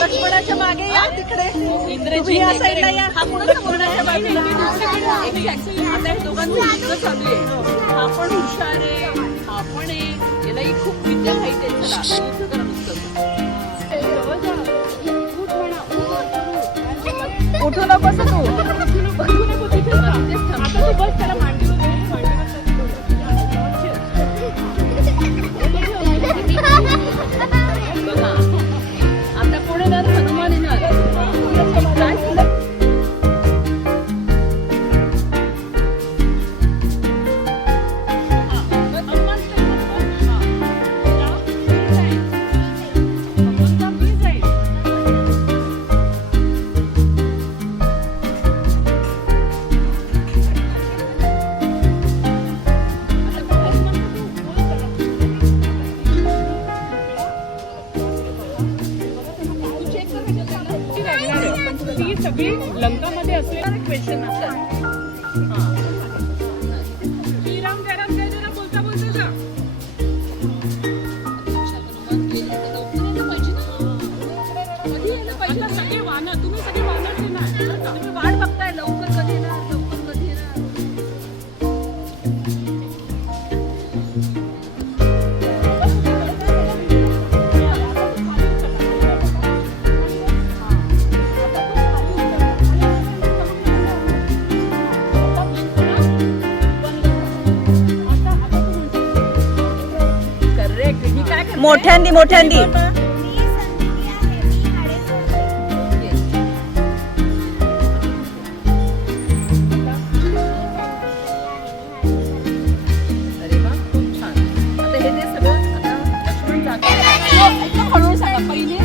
लक्ष्मणाच्या मागे या तिकडे इंद्रजी या साईडला या. हा पुढे लक्ष्मणाच्या बाजूला. आता हे दोघांचं युद्ध चालू आहे. हा पण हुशार आहे, हा पण आहे. यालाही खूप विद्या माहिती आहे. चला आता युद्ध करा नुसतं. उठू नको तू. आता तू बस त्याला मांडीवर बघा. आता पुढे येणार हनुमान येणार. ही सगळी लंकामध्ये असलेला क्वेश्चन असतात. श्रीराम जय राम जय जय राम बोलता बोलता जा. कधी यायला पाहिजे सगळे वानर. तुम्ही सगळे वानर येणार. तुम्ही वाट बघताय लवकर कधी येणार, लवकर कधी येणार. मोठ्यांदी मोठ्यांदी अरे वा खूप छान. आता हे जे सगळं आता लक्ष्मण जातात. हळूहळू सांगा. पहिले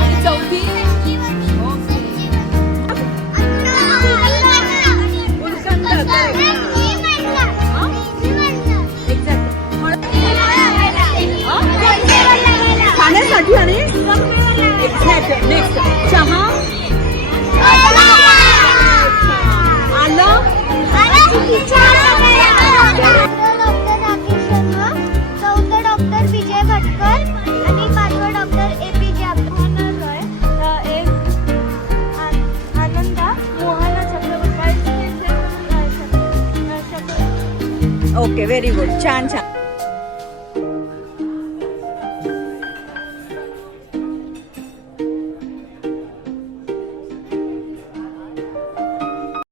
आणि चौथी खाण्यासाठी आणि नेक्स्ट चहा आलं. चौथं डॉक्टर विजय भटकर आणि पाचवं डॉक्टर APJ अब्दुल एक Ananda Mohana Chakravarti. Okay very good छान छान.